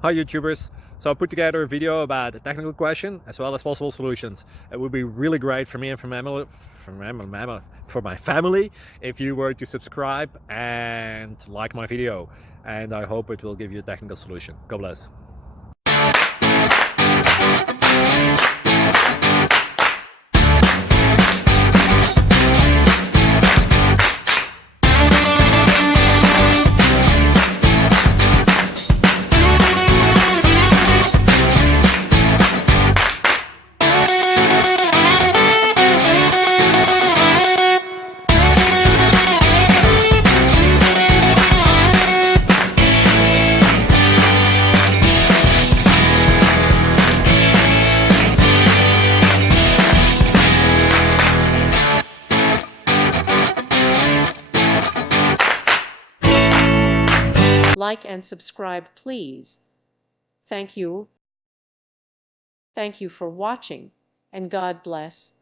Hi YouTubers. So I put together a video about a technical question as well as possible solutions. It would be really great for me and for my family if you were to subscribe and like my video. And I hope it will give you a technical solution. God bless. Like and subscribe, please. Thank you. Thank you for watching, and God bless.